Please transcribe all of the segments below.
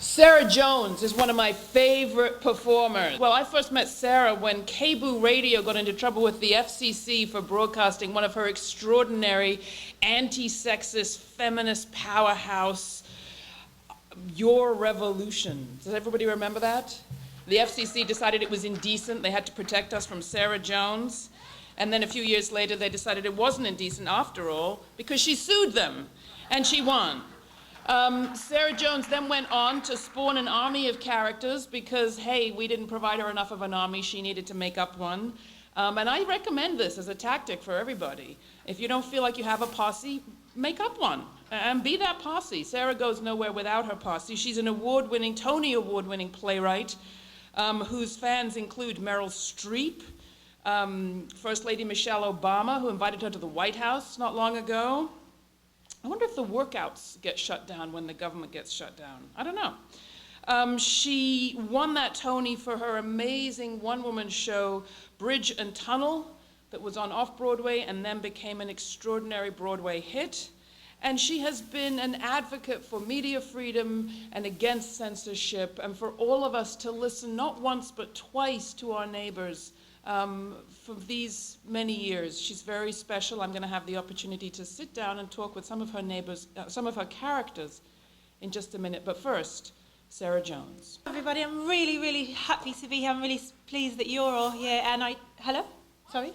Sarah Jones is one of my favorite performers. Well, I first met Sarah when KBOO Radio got into trouble with the FCC for broadcasting one of her extraordinary anti-sexist feminist powerhouse, Your Revolution. Does everybody remember that? The FCC decided it was indecent. They had to protect us from Sarah Jones. And then a few years later, they decided it wasn't indecent after all because she sued them, and she won. Sarah Jones then went on to spawn an army of characters because, hey, we didn't provide her enough of an army. She needed to make up one. And I recommend this as a tactic for everybody. If you don't feel like you have a posse, make up one and be that posse. Sarah goes nowhere without her posse. She's an award-winning, Tony Award-winning playwright whose fans include Meryl Streep, First Lady Michelle Obama, who invited her to the White House not long ago. I wonder if the workouts get shut down when the government gets shut down. I don't know. She won that Tony for her amazing one-woman show, Bridge and Tunnel, that was on off-Broadway and then became an extraordinary Broadway hit. And she has been an advocate for media freedom and against censorship, and for all of us to listen not once but twice to our neighbors for these many years. She's very special. I'm going to have the opportunity to sit down and talk with some of her neighbors, some of her characters in just a minute. But first, Sarah Jones. Everybody, I'm really, really happy to be here. I'm really pleased that you're all here. And hello? Sorry?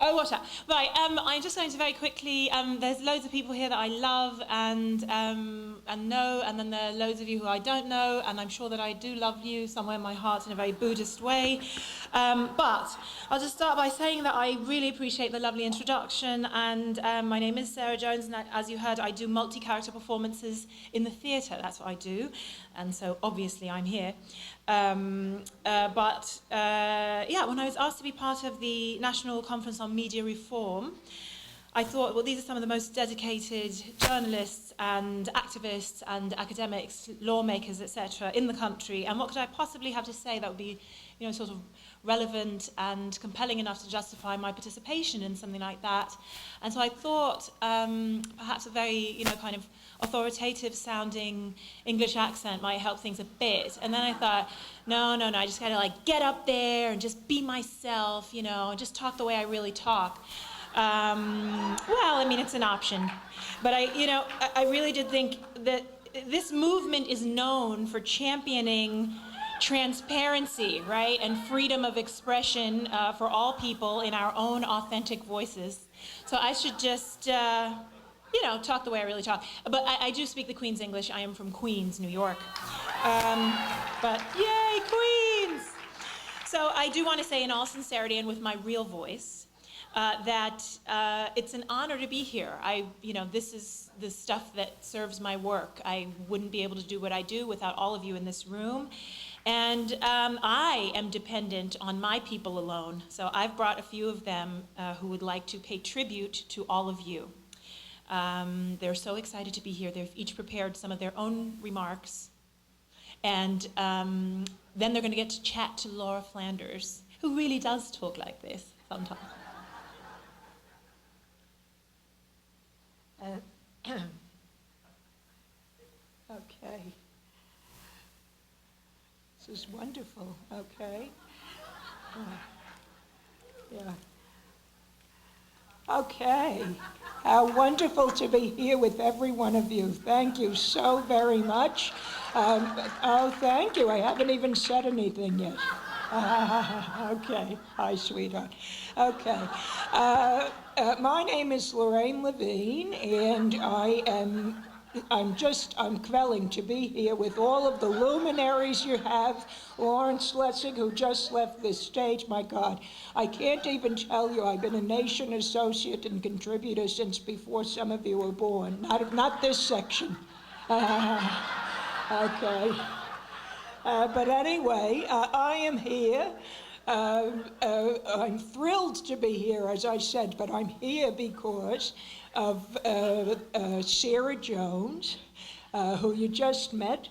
Oh, what's that? Right, I'm just going to very quickly, there's loads of people here that I love and know, and then there are loads of you who I don't know, and I'm sure that I do love you somewhere in my heart in a very Buddhist way. But I'll just start by saying that I really appreciate the lovely introduction, and my name is Sarah Jones, and as you heard, I do multi-character performances in the theatre. That's what I do, and so obviously I'm here. Yeah, when I was asked to be part of the National Conference on Media Reform, I thought, well, these are some of the most dedicated journalists and activists and academics, lawmakers, etc., in the country, and what could I possibly have to say that would be, sort of relevant and compelling enough to justify my participation in something like that? And so I thought perhaps a very, kind of authoritative sounding English accent might help things a bit. And then I thought, no, I just gotta get up there and just be myself, and just talk the way I really talk. Well, it's an option. But I really did think that this movement is known for championing transparency, right, and freedom of expression for all people in our own authentic voices. So I should just, talk the way I really talk. But I do speak the Queen's English. I am from Queens, New York. But yay, Queens! So I do want to say in all sincerity and with my real voice that it's an honor to be here. This is the stuff that serves my work. I wouldn't be able to do what I do without all of you in this room. And I am dependent on my people alone. So I've brought a few of them who would like to pay tribute to all of you. They're so excited to be here. They've each prepared some of their own remarks. And then they're going to get to chat to Laura Flanders, who really does talk like this sometimes. Okay. This is wonderful. Okay. Yeah. Okay. How wonderful to be here with every one of you. Thank you so very much. Oh, thank you. I haven't even said anything yet. Okay. Hi, sweetheart. Okay. My name is Lorraine LaVine, and I'm quelling to be here with all of the luminaries you have. Lawrence Lessig, who just left this stage, my God, I can't even tell you, I've been a Nation associate and contributor since before some of you were born. Not this section. Okay. But anyway, I am here. I'm thrilled to be here, as I said, but I'm here because of Sarah Jones, who you just met.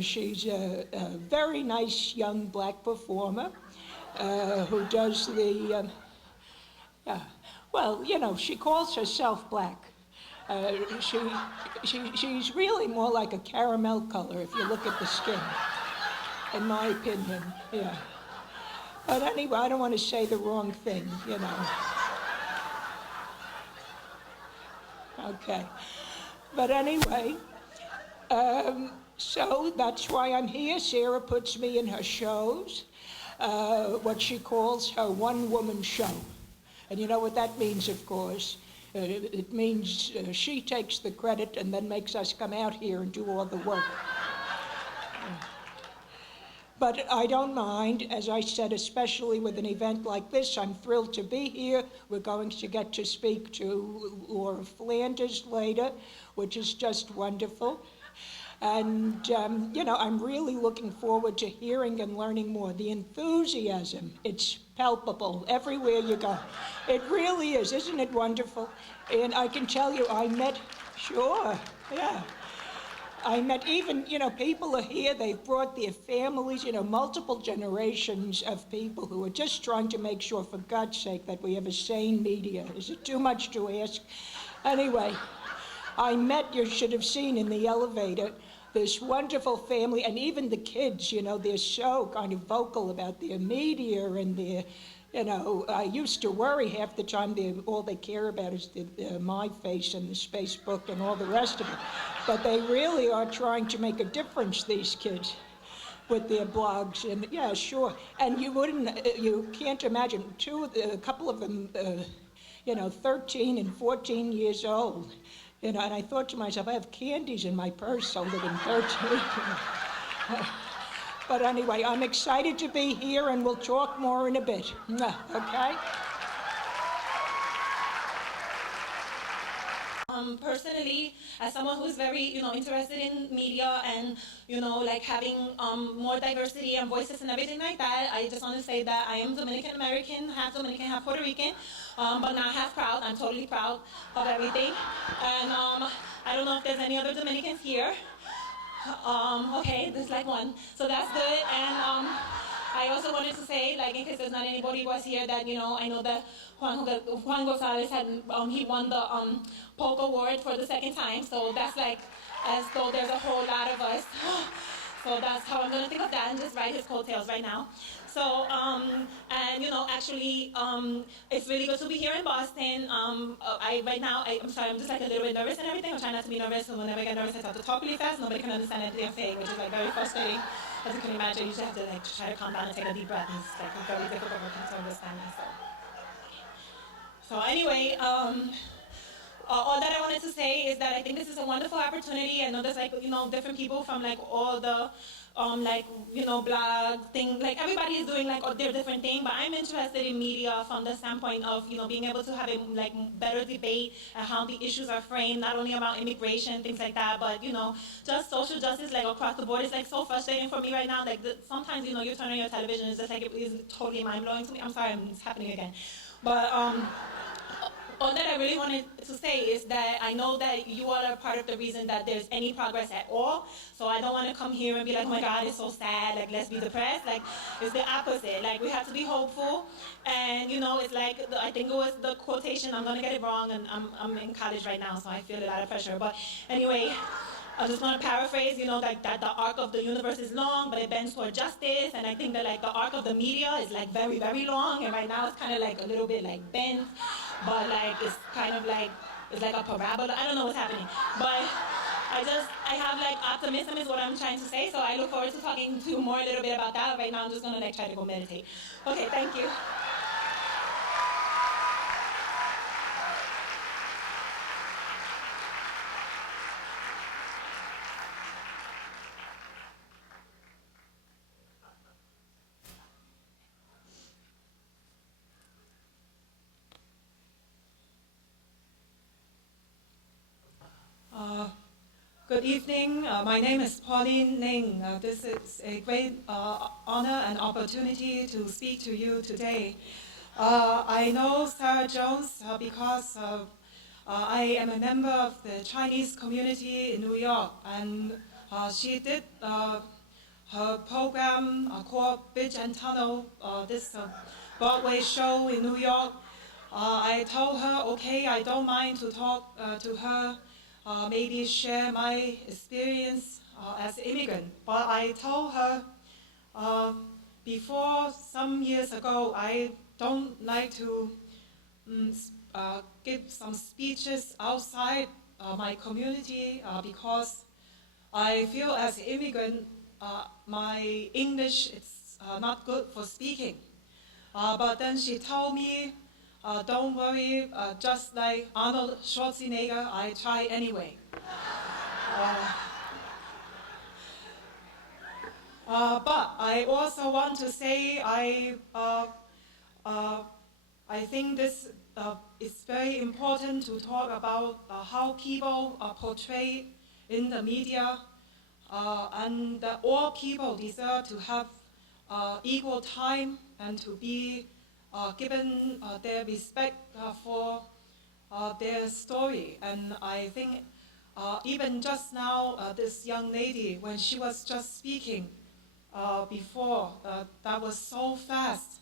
She's a very nice young black performer who does the, she calls herself black. Uh, she, she's really more like a caramel color if you look at the skin, in my opinion, yeah. But anyway, I don't want to say the wrong thing, you know. Okay. But anyway, so that's why I'm here. Sarah puts me in her shows, what she calls her one-woman show. And you know what that means, of course. It means she takes the credit and then makes us come out here and do all the work. But I don't mind, as I said, especially with an event like this. I'm thrilled to be here. We're going to get to speak to Laura Flanders later, which is just wonderful. And, you know, I'm really looking forward to hearing and learning more. The enthusiasm, it's palpable everywhere you go. It really is. Isn't it wonderful? And I can tell you, I met, sure, yeah. I met even, you know, people are here, they've brought their families, you know, multiple generations of people who are just trying to make sure, for God's sake, that we have a sane media. Is it too much to ask? Anyway, I met, you should have seen in the elevator, this wonderful family, and even the kids, you know, they're so kind of vocal about their media and their, you know, I used to worry half the time all they care about is my face and the Facebook and all the rest of it. But they really are trying to make a difference, these kids, with their blogs. And yeah, sure. And you can't imagine, a couple of them, you know, 13 and 14 years old. You know, and I thought to myself, I have candies in my purse older than 13. But anyway, I'm excited to be here, and we'll talk more in a bit. Okay? Personally, as someone who's very, you know, interested in media and, you know, like having more diversity and voices and everything like that, I just want to say that I am Dominican American, half Dominican, half Puerto Rican, but not half proud. I'm totally proud of everything. And I don't know if there's any other Dominicans here. Okay, there's like one, so that's good. And I also wanted to say, like, in case there's not anybody who was here, that, you know, I know that Juan Gonzalez had, he won the Polk Award for the second time, so that's like, as though there's a whole lot of us. So that's how I'm going to think of that and just write his coattails right now. So, and, you know, actually, it's really good to be here in Boston. I'm sorry, I'm just like a little bit nervous and everything. I'm trying not to be nervous, so whenever I get nervous, I start to talk really fast. Nobody can understand anything I'm saying, which is like very frustrating. As you can imagine, you just have to like try to calm down and take a deep breath. And it's like very difficult for people to understand me. So anyway, all that I wanted to say is that I think this is a wonderful opportunity. I know there's like, you know, different people from like all the like, you know, blog thing, like everybody is doing like their different thing, but I'm interested in media from the standpoint of, you know, being able to have a like better debate and how the issues are framed, not only about immigration, things like that, but, you know, just social justice like across the board. It's like so frustrating for me right now. Like sometimes, you know, you turn on your television, it's just like, it is totally mind-blowing to me. I'm sorry, it's happening again. But all that I really wanted to say is that I know that you all are part of the reason that there's any progress at all. So I don't want to come here and be like, oh my God, it's so sad, like let's be depressed. Like it's the opposite. Like we have to be hopeful. And you know, it's like, I think it was the quotation, I'm going to get it wrong, and I'm in college right now, so I feel a lot of pressure. But anyway, I just want to paraphrase, you know, like that the arc of the universe is long, but it bends toward justice. And I think that like the arc of the media is like very, very long. And right now it's kind of like a little bit like bent, but like it's kind of like, it's like a parabola. I don't know what's happening. But I have like optimism is what I'm trying to say. So I look forward to talking to you more a little bit about that. Right now I'm just going to like try to go meditate. Okay, thank you. Good evening. My name is Pauline Ning. This is a great honor and opportunity to speak to you today. I know Sarah Jones because I am a member of the Chinese community in New York, and she did her program called Bridge and Tunnel, this Broadway show in New York. I told her, okay, I don't mind to talk to her, maybe share my experience as an immigrant. But I told her before some years ago, I don't like to give some speeches outside my community because I feel as an immigrant, my English is not good for speaking. But then she told me, don't worry, just like Arnold Schwarzenegger, I try anyway. But I also want to say I think this is very important to talk about how people are portrayed in the media, and that all people deserve to have equal time and to be given their respect for their story. And I think even just now, this young lady, when she was just speaking before, that was so fast.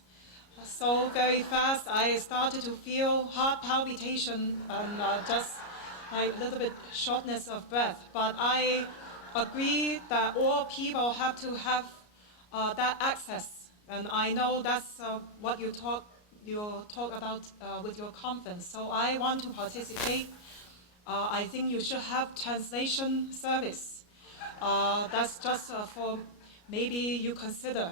So very fast, I started to feel heart palpitation and just a little bit shortness of breath. But I agree that all people have to have that access, and I know that's what you talk about with your conference. So I want to participate. I think you should have translation service. That's just for maybe you consider.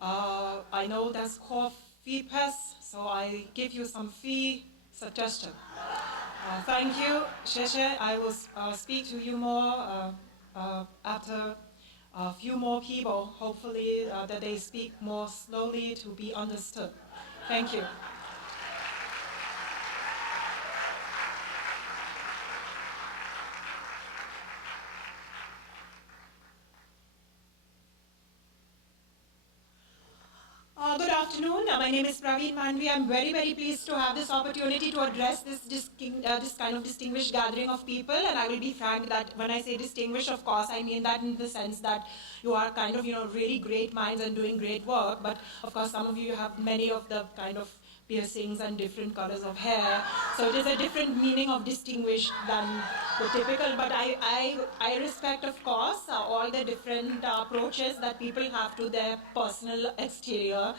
I know that's called free press, so I give you some free suggestion. Thank you, 谢谢. I will speak to you more after a few more people, hopefully that they speak more slowly to be understood. Thank you. Good afternoon. My name is Lorraine LaVine. I'm very, very pleased to have this opportunity to address this kind of distinguished gathering of people. And I will be frank that when I say distinguished, of course, I mean that in the sense that you are kind of, really great minds and doing great work. But of course, some of you have many of the kind of piercings and different colors of hair. So it is a different meaning of distinguished than the typical. But I respect, of course, all the different approaches that people have to their personal exterior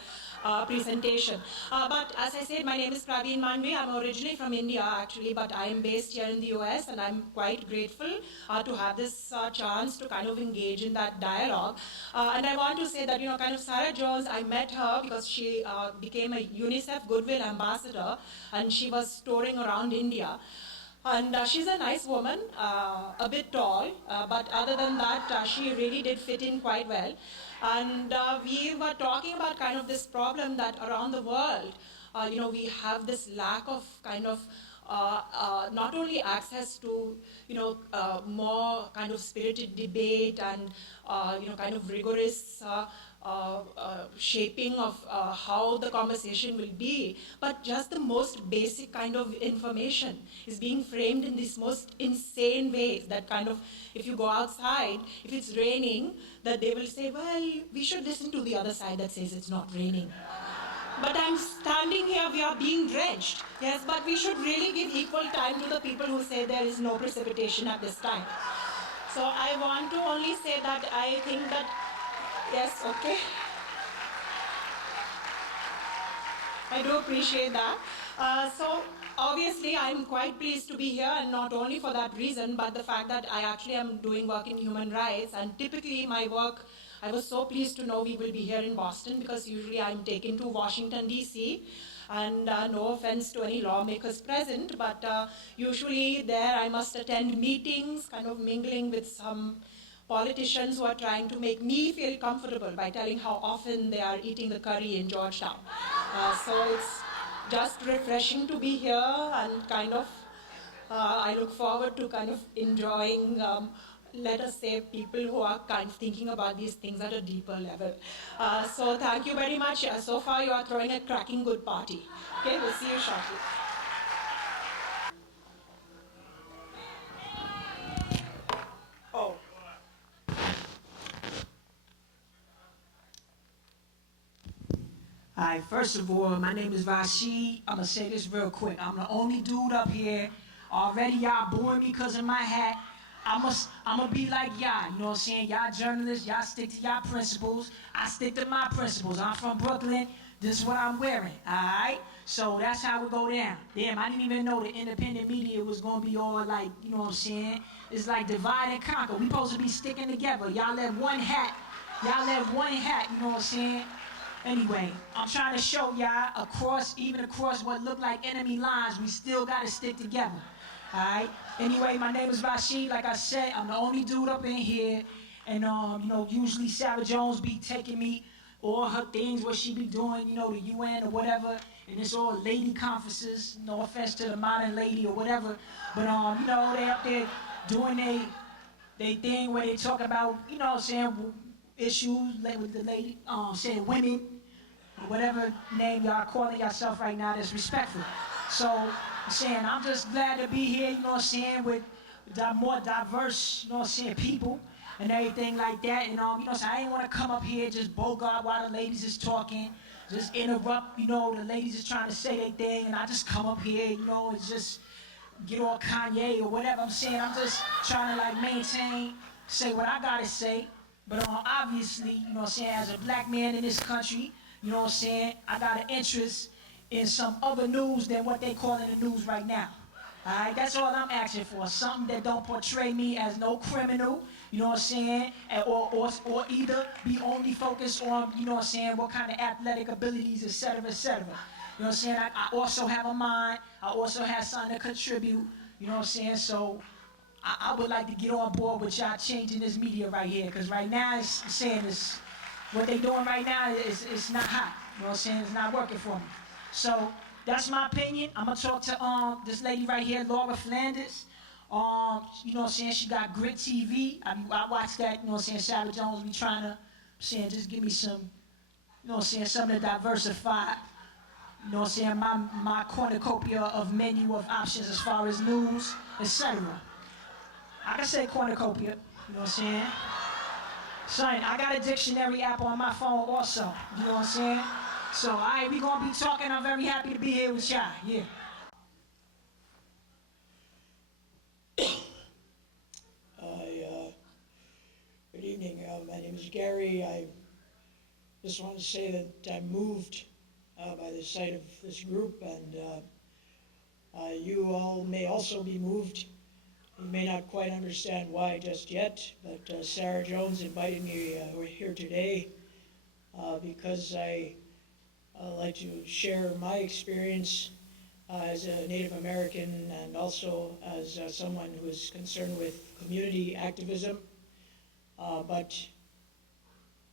presentation. But as I said, my name is Praveen Manvi. I'm originally from India, actually, but I'm based here in the US, and I'm quite grateful to have this chance to kind of engage in that dialogue. And I want to say that, kind of Sarah Jones, I met her because she became a UNICEF Goodwill Ambassador, and she was touring around India. And she's a nice woman, a bit tall, but other than that, she really did fit in quite well. And we were talking about kind of this problem that around the world, we have this lack of kind of not only access to, more kind of spirited debate and, kind of rigorous shaping of how the conversation will be, but just the most basic kind of information is being framed in these most insane ways that kind of, if you go outside, if it's raining, that they will say, well, we should listen to the other side that says it's not raining. But I'm standing here, we are being drenched. Yes, but we should really give equal time to the people who say there is no precipitation at this time. So I want to only say that I think that, yes, okay. I do appreciate that. So obviously I'm quite pleased to be here, and not only for that reason, but the fact that I actually am doing work in human rights, and typically my work, I was so pleased to know we will be here in Boston because usually I'm taken to Washington, D.C., and no offense to any lawmakers present, but usually there I must attend meetings, kind of mingling with some politicians who are trying to make me feel comfortable by telling how often they are eating the curry in Georgetown. So it's just refreshing to be here, and kind of I look forward to kind of enjoying let us say, people who are kind of thinking about these things at a deeper level. So thank you very much. So far you are throwing a cracking good party. Okay, we'll see you shortly. Oh. Hi, first of all, my name is Rashid. I'm gonna say this real quick. I'm the only dude up here. Already y'all booing me because of my hat. I'm gonna be like y'all, you know what I'm saying? Y'all journalists, y'all stick to y'all principles. I stick to my principles. I'm from Brooklyn. This is what I'm wearing, all right? So that's how we go down. Damn, I didn't even know the independent media was gonna be all like, you know what I'm saying? It's like divide and conquer. We supposed to be sticking together. Y'all let one hat. Y'all let one hat, you know what I'm saying? Anyway, I'm trying to show y'all even across what look like enemy lines, we still gotta stick together. Alright? Anyway, my name is Rashid. Like I said, I'm the only dude up in here. And usually Sarah Jones be taking me all her things, what she be doing, the UN or whatever. And it's all lady conferences, no offense to the modern lady or whatever. But they up there doing they thing where they talk about, issues with the lady, saying women, or whatever name y'all calling yourself right now that's respectful. So, I'm saying, I'm just glad to be here, with more diverse, people and everything like that. And, I ain't want to come up here just bogart while the ladies is talking, just interrupt, the ladies is trying to say their thing, and I just come up here, and just get all Kanye or whatever. I'm saying, I'm just trying to, maintain, say what I got to say. But obviously, as a black man in this country, I got an interest in some other news than what they call in the news right now. All right, that's all I'm asking for. Something that don't portray me as no criminal, or either be only focused on, what kind of athletic abilities, et cetera, et cetera. I also have a mind. I also have something to contribute, so I would like to get on board with y'all changing this media right here, because right now it's saying this, what they doing right now is not hot. It's not working for me. So that's my opinion. I'm gonna talk to this lady right here, Laura Flanders. She got Grit TV. I watch that. Sarah Jones be trying to, just give me some, something to diversify. My cornucopia of menu of options as far as news, etc. I can say cornucopia, Son, I got a dictionary app on my phone also, So, all right, we gonna be talking. I'm very happy to be here with y'all, yeah. Good evening, my name is Gary. I just want to say that I'm moved by the sight of this group, and you all may also be moved. You may not quite understand why just yet, but Sarah Jones invited me here today because I like to share my experience as a Native American and also as someone who is concerned with community activism. But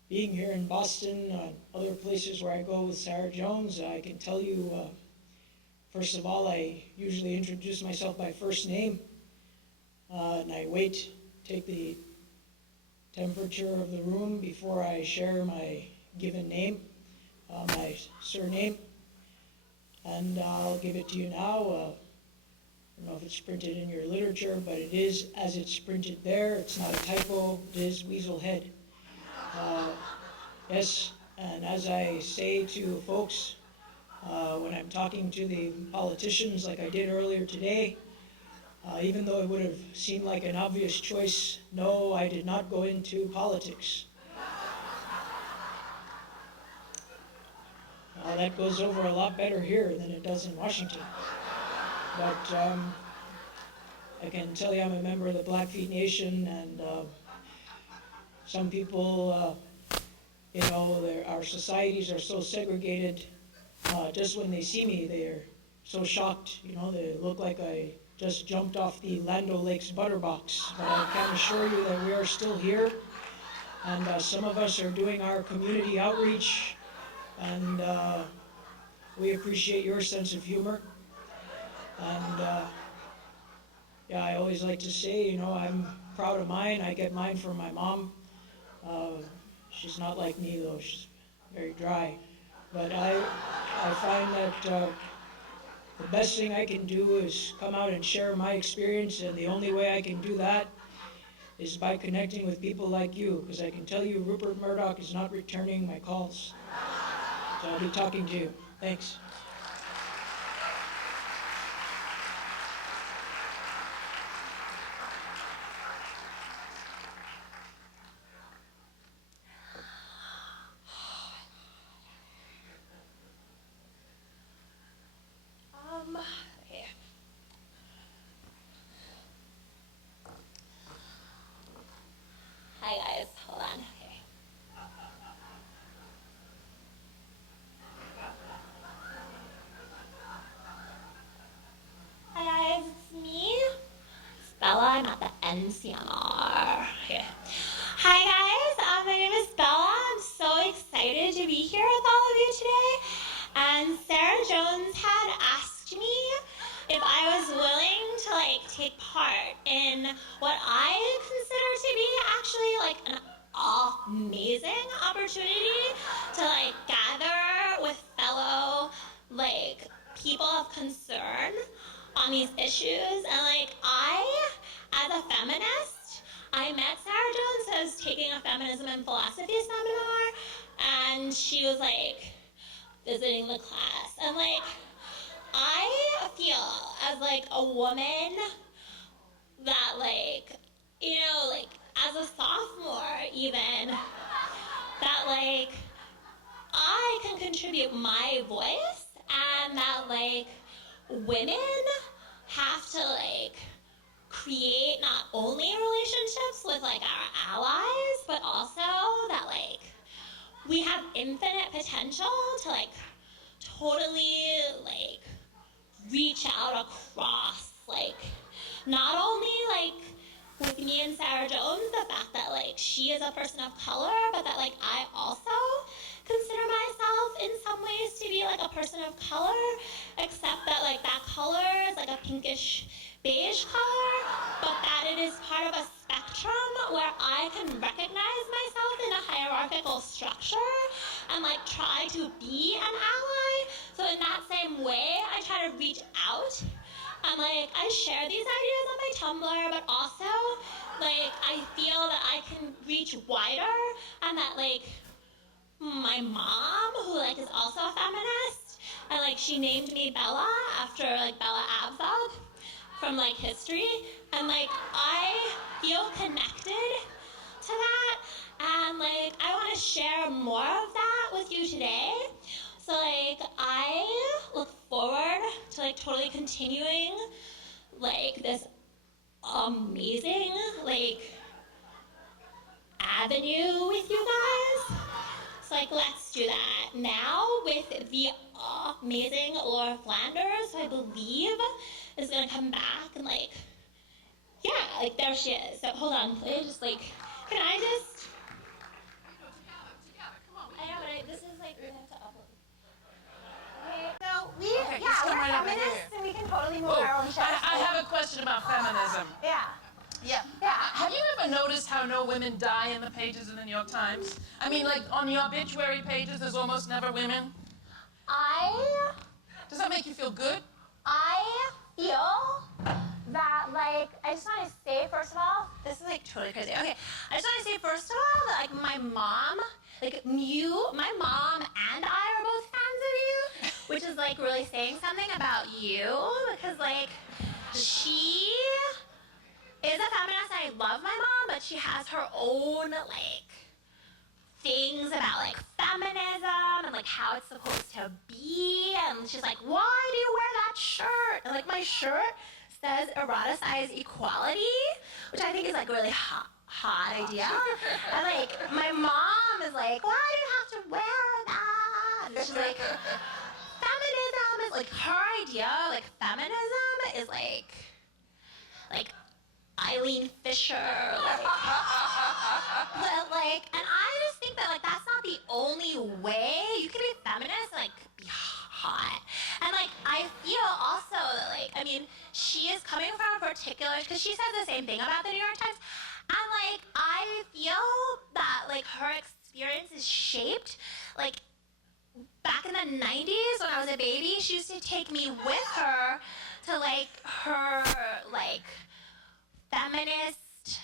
being here in Boston, other places where I go with Sarah Jones, I can tell you, first of all, I usually introduce myself by first name. And I take the temperature of the room before I share my given name, my surname. And I'll give it to you now. I don't know if it's printed in your literature, but it is as it's printed there. It's not a typo. It is Weaselhead. Yes, and as I say to folks when I'm talking to the politicians like I did earlier today, even though it would have seemed like an obvious choice, no, I did not go into politics. That goes over a lot better here than it does in Washington. But I can tell you I'm a member of the Blackfeet Nation, and some people, our societies are so segregated. Just when they see me, they're so shocked. They look like I just jumped off the Land O'Lakes butterbox. But I can assure you that we are still here, and some of us are doing our community outreach, and we appreciate your sense of humor. And I always like to say, I'm proud of mine. I get mine from my mom. She's not like me, though. She's very dry. But I find that the best thing I can do is come out and share my experience, and the only way I can do that is by connecting with people like you, because I can tell you Rupert Murdoch is not returning my calls. So I'll be talking to you. Thanks. Okay. Hi guys, hold on. Okay. Hi guys, it's me. It's Bella. I'm at the NCMR. Okay. Hi guys, my name is Bella. I'm so excited to be here with all of you today. And Sarah Jones had asked me if I was willing to take part in what I consider to be actually an amazing opportunity to gather with fellow people of concern on these issues. And I, as a feminist, I met Sarah Jones. I was taking a feminism and philosophy seminar, and she was visiting the class. And I feel as a woman that as a sophomore even, that I can contribute my voice, and that women have to create not only relationships with our allies, but also that we have infinite potential to totally reach out across not only with me and Sarah Jones, the fact that she is a person of color, but that I also consider myself in some ways to be a person of color, except that that color is a pinkish beige color, but that it is part of a spectrum where I can recognize myself in a hierarchical structure and try to be an ally. So in that same way, I try to reach out. And I share these ideas on my Tumblr, but also I feel that I can reach wider, and that my mom, who is also a feminist, and she named me Bella after Bella Abzug from history, and I feel connected to that, and I want to share more of that with you today. So I look forward to totally continuing this amazing avenue with you guys. So let's do that now with the amazing Laura Flanders, who I believe is gonna come back and yeah, there she is. So hold on, please. Can I just? I know, but this is we have to upload. Okay, so we're feminists, and we can totally move our own shows. I have a question about feminism. Yeah. Yeah. Have you ever noticed how no women die in the pages of the New York Times? I mean, on the obituary pages, there's almost never women. Does that make you feel good? I feel that, I just want to say, first of all, this is, totally crazy. Okay, I just want to say, first of all, that, my mom, my mom and I are both fans of you, which is, really saying something about you, because, she is a feminist, and I love my mom, but she has her own, things about feminism and how it's supposed to be, and she's why do you wear that shirt? And my shirt says eroticize equality, which I think is really hot idea. And my mom is why do you have to wear that? And she's feminism is her idea. Feminism is Eileen Fisher, but and I just think that that's not the only way you can be feminist and be hot. And I feel also that I mean, she is coming from a particular, because she says the same thing about the New York Times, and I feel that her experience is shaped back in the 90s when I was a baby. She used to take me with her to her feminist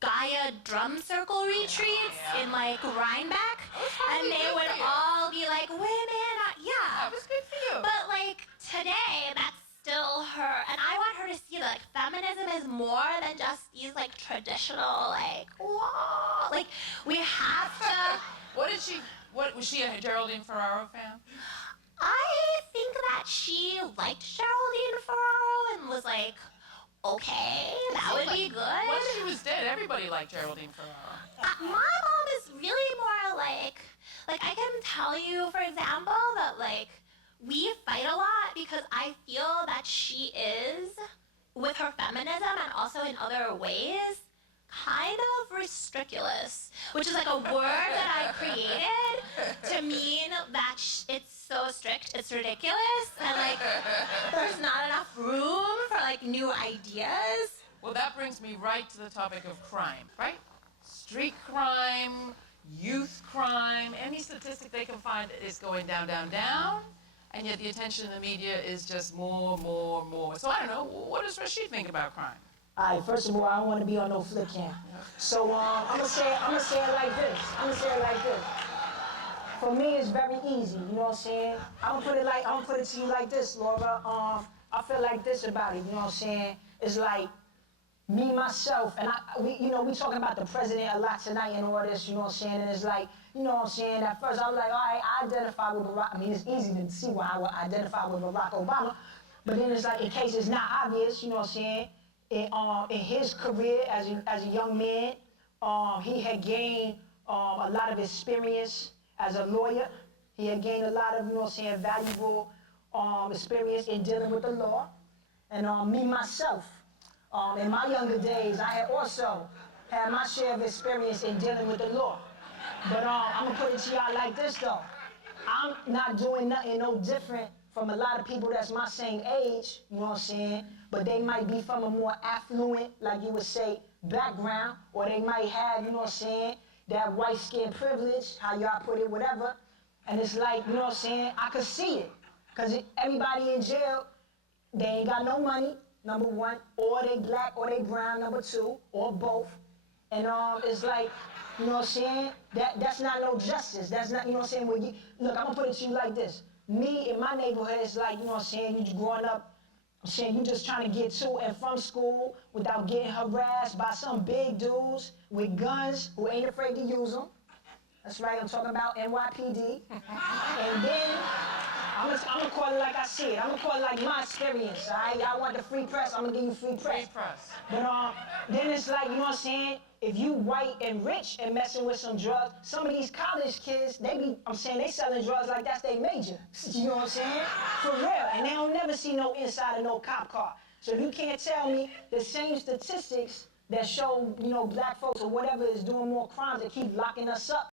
Gaia drum circle retreats in like Rhinebeck, and they would all be like, women, yeah. That was good for you. But like today, that's still her, and I want her to see that like feminism is more than just these like traditional like, whoa, like we have to. What was she a Geraldine Ferraro fan? I think that she liked Geraldine Ferraro and was like, okay, that would be good. Once she was dead, everybody liked Geraldine Ferraro. My mom is really more like I can tell you, for example, that like we fight a lot because I feel that she is, with her feminism and also in other ways, kind of restriculous, which is like a word that I created to mean that it's so strict, it's ridiculous, and like there's not enough room for like new ideas. Well, that brings me right to the topic of crime, right? Street crime, youth crime, any statistic they can find is going down, down, down, and yet the attention in the media is just more, more, more. So I don't know, what does Rashid think about crime? All right, first of all, I don't want to be on no flip cam. So I'm gonna say it like this. For me, it's very easy. You know what I'm saying? I'm gonna put it to you like this, Laura. I feel like this about it. You know what I'm saying? It's like me, myself, and we talking about the president a lot tonight and all this. You know what I'm saying? And it's like, you know what I'm saying? At first, I was like, all right, I identify with Barack. I mean, it's easy to see why I would identify with Barack Obama. But then it's like, in case it's not obvious, you know what I'm saying? In his career as a young man, he had gained a lot of experience as a lawyer. He had gained a lot of, you know what I'm saying, valuable experience in dealing with the law. And me, myself, in my younger days, I had also had my share of experience in dealing with the law. But I'm gonna put it to y'all like this though. I'm not doing nothing no different from a lot of people that's my same age, you know what I'm saying? But they might be from a more affluent, like you would say, background, or they might have, you know what I'm saying, that white skin privilege, how y'all put it, whatever. And it's like, you know what I'm saying, I could see it. Because everybody in jail, they ain't got no money, number one, or they black or they brown, number two, or both. And it's like, you know what I'm saying, that's not no justice. That's not, you know what I'm saying, look, I'm gonna put it to you like this. Me, in my neighborhood, it's like, you know what I'm saying, you just growing up, I'm saying you just trying to get to and from school without getting harassed by some big dudes with guns who ain't afraid to use them. That's right, I'm talking about NYPD. And then, I'm gonna call it like I see it. I'm gonna call it like my experience, all right? Y'all want the free press, I'm gonna give you free press. Free press. But then it's like, you know what I'm saying? If you white and rich and messing with some drugs, some of these college kids, they selling drugs like that's their major. You know what I'm saying? For real. And they don't never see no inside of no cop car. So you can't tell me the same statistics that show, you know, black folks or whatever is doing more crimes that keep locking us up